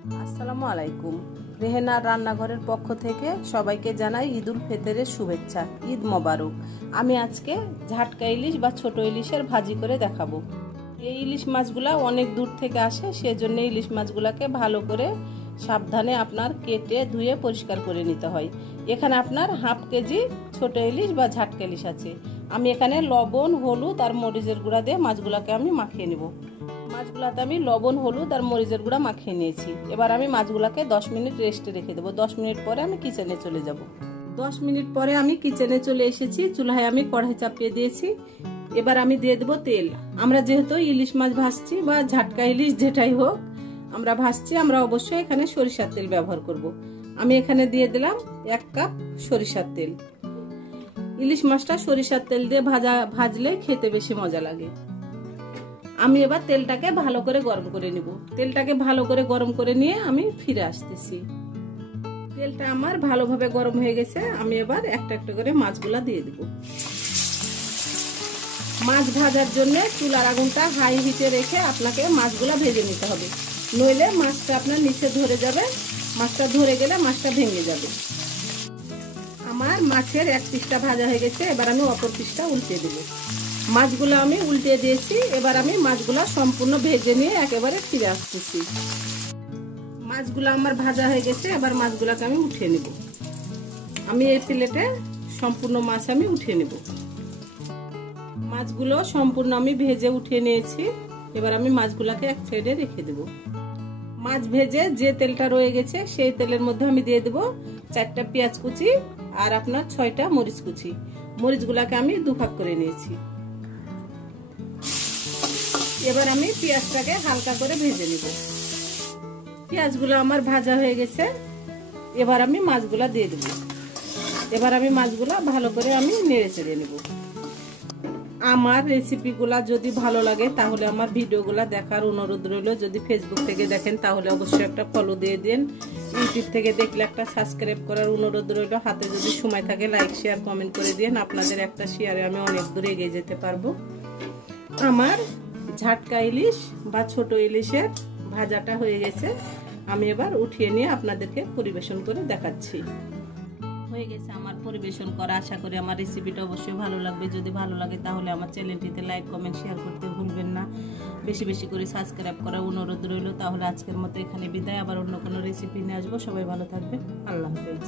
আসসালামু আলাইকুম। রেহেনার রান্নাঘরের পক্ষ থেকে সবাইকে জানাই ঈদুল ফিতরের শুভেচ্ছা। ঈদ মোবারক। আমি আজকে ঝাটকা ইলিশ বা ছোট ইলিশের ভাজি করে দেখাবো। এই ইলিশ মাছগুলা অনেক দূর থেকে আসে, সেজন্য ইলিশ মাছগুলাকে ভালো করে সাবধানে আপনার কেটে ধুয়ে পরিষ্কার করে নিতে হয়। এখানে আপনার হাফ কেজি ছোট ইলিশ বা ঝাটকা ইলিশ আছে। আমি এখানে লবণ, হলুদ আর মরিচের গুঁড়া দিয়ে মাছগুলাকে আমি মাখিয়ে নেব। মাছগুলাতে আমি লবণ, হলুদ আর মরিচের গুঁড়া মাখিয়ে নিয়েছি। এবার আমি মাছগুলাকে 10 মিনিট রেস্টে রেখে দেবো। 10 মিনিট পরে আমি কিচেনে চলে যাব। 10 মিনিট পরে আমি কিচেনে চলে এসেছি। চুলায় আমি কড়াই চাপিয়ে দিয়েছি। এবার আমি দিয়ে দেবো তেল। আমরা যেহেতু ইলিশ মাছ ভাজছি বা ঝাটকা ইলিশ যেটাই হোক আমরা ভাজছি, আমরা অবশ্যই এখানে সরিষার তেল ব্যবহার করব। আমি এখানে দিয়ে দিলাম 1 কাপ সরিষার তেল। ইলিশ মাছটা সরিষার তেল দিয়ে ভাজলে খেতে বেশি মজা লাগে। আমি এবার তেলটাকে ভালো করে গরম করে নিব। তেলটাকে ভালো করে গরম করে নিয়ে আমি ফিরে আসতেছি। তেলটা আমার ভালোভাবে গরম হয়ে গেছে। আমি এবার একটা একটা করে মাছগুলা দিয়ে দেব। মাছ ভাজার জন্য চুলার আগুনটা হাই হিটে রেখে আপনাকে মাছগুলা ভেজে নিতে হবে, নইলে মাছটা আপনার নিচে ধরে যাবে। মাছটা ধরে গেলে মাছটা ভেঙে যাবে। আমার মাছের এক পিসটা ভাজা হয়ে গেছে। এবার আমি অপর পিসটা উল্টে দেব। মাছগুলো আমি উল্টে দিয়েছি। এবার আমি মাছগুলো সম্পূর্ণ ভেজে নিয়ে একেবারে ফিরে আসতেছি। মাছগুলো আমার ভাজা হয়ে গেছে। এবার মাছগুলোকে আমি উঠিয়ে নেব। আমি এই প্লেটে সম্পূর্ণ মাছ আমি উঠিয়ে নেব। মাছগুলো সম্পূর্ণ আমি ভেজে উঠিয়ে নিয়েছি। এবার আমি মাছগুলোকে এক সাইডে রেখে দেব। মাছ ভেজে যে তেলটা রয়ে গেছে সেই তেলের মধ্যে আমি দিয়ে দেব 4টা পেঁয়াজ কুচি আর আপনার 6টা মরিচ কুচি। মরিচগুলোকে আমি দুভাগ করে নিয়েছি। এবার আমি পেঁয়াজটাকে হালকা করে ভেজে নেব। পেঁয়াজগুলো আমার ভাজা হয়ে গেছে। এবার আমি মাছগুলা দিয়ে দেব। এবার আমি মাছগুলা ভালো করে আমি নেড়ে চেড়ে নেব। আমার রেসিপিগুলা যদি ভালো লাগে তাহলে আমার ভিডিওগুলা দেখার অনুরোধ রইল। যদি ফেসবুক থেকে দেখেন তাহলে অবশ্যই একটা ফলো দিয়ে দিন। ইউটিউব থেকে দেখলে একটা সাবস্ক্রাইব করার অনুরোধ রইল। হাতে যদি সময় থাকে লাইক, শেয়ার, কমেন্ট করে দিন। আপনাদের একটা শেয়ারে আমি অনেক দূরে এগিয়ে যেতে পারবো। আমার ঝাটকা ইলিশ বা ছোট ইলিশের ভাজাটা হয়ে গেছে। আমি এবার উঠিয়ে নিয়ে আপনাদেরকে পরিবেশন করে দেখাচ্ছি। হয়ে গেছে আমার পরিবেশন করা। আশা করি আমার রেসিপিটা অবশ্যই ভালো লাগবে। যদি ভালো লাগে তাহলে আমার চ্যানেলটিতে লাইক, কমেন্ট, শেয়ার করতে ভুলবেন না। বেশি বেশি করে সাবস্ক্রাইব করার অনুরোধ রইল। তাহলে আজকের মতো এখানে বিদায়। আবার অন্য কোনো রেসিপি নিয়ে আসবো। সবাই ভালো থাকবেন। আল্লাহ হাফেজ।